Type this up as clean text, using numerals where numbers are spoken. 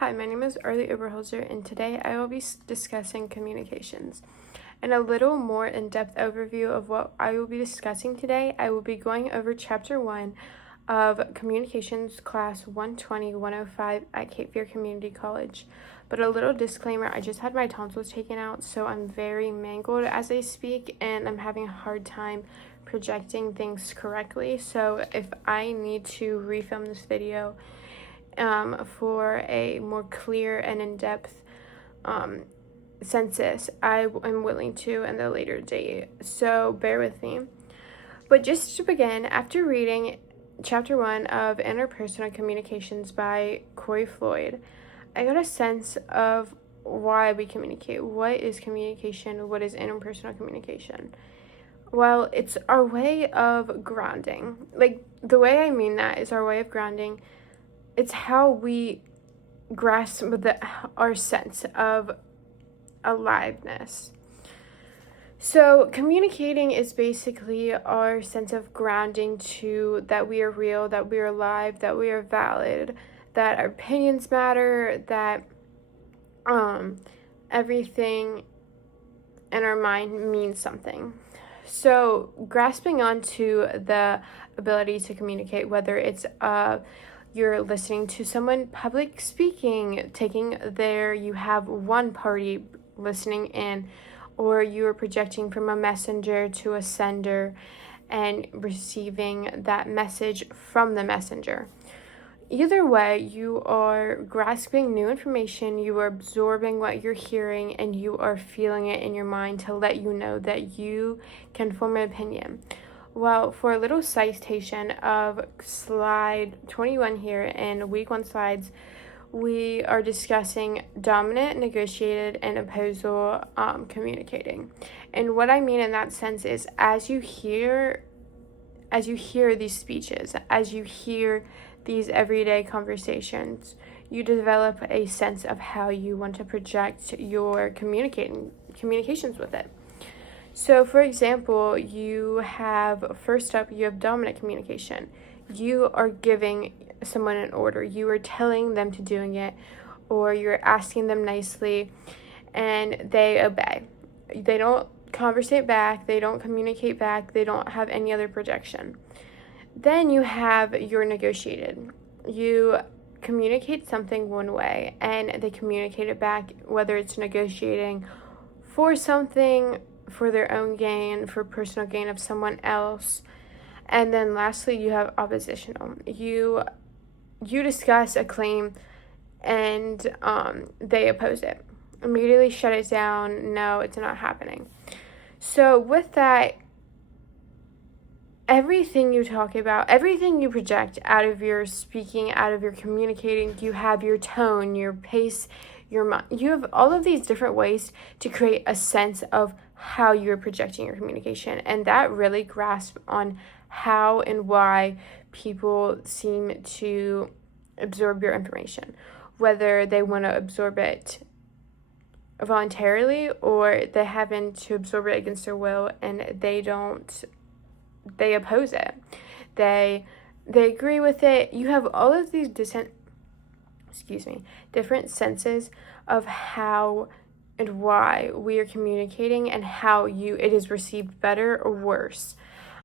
Hi, my name is Arlie Oberholzer, and today I will be discussing communications. In a little more in-depth overview of what I will be discussing today, I will be going over Chapter 1 of Communications Class 120-105 at Cape Fear Community College. But a little disclaimer, I just had my tonsils taken out, so I'm very mangled as I speak, and I'm having a hard time projecting things correctly. So if I need to refilm this video for a more clear and in-depth census, I am willing to in the later date, so bear with me. But just to begin, after reading Chapter 1 of Interpersonal Communications by Corey Floyd, I got a sense of why we communicate. What is communication? What is interpersonal communication? Well, it's our way of grounding. Like, the way I mean that is our way of grounding. It's how we grasp our sense of aliveness. So communicating is basically our sense of grounding to that we are real, that we are alive, that we are valid, that our opinions matter, that everything in our mind means something. So grasping onto the ability to communicate, whether it's you're listening to someone public speaking, you have one party listening in, or you are projecting from a messenger to a sender and receiving that message from the messenger. Either way, you are grasping new information, you are absorbing what you're hearing, and you are feeling it in your mind to let you know that you can form an opinion. Well, for a little citation of slide 21 here in week 1 slides, we are discussing dominant, negotiated, and opposal communicating. And what I mean in that sense is as you hear these speeches, as you hear these everyday conversations, you develop a sense of how you want to project your communications with it. So, for example, first up, you have dominant communication. You are giving someone an order. You are telling them to doing it, or you're asking them nicely, and they obey. They don't conversate back. They don't communicate back. They don't have any other projection. Then you have your negotiated. You communicate something one way, and they communicate it back, whether it's negotiating for something, for their own gain, for personal gain of someone else. And then lastly, you have oppositional. You discuss a claim, and they oppose it. Immediately shut it down. No, it's not happening. So with that, everything you talk about, everything you project out of your speaking, out of your communicating, you have your tone, your pace, your mind. You have all of these different ways to create a sense of how you're projecting your communication. And that really grasps on how and why people seem to absorb your information, whether they want to absorb it voluntarily or they happen to absorb it against their will, and they oppose it. They agree with it. You have all of these different senses of how and why we are communicating and how it is received better or worse.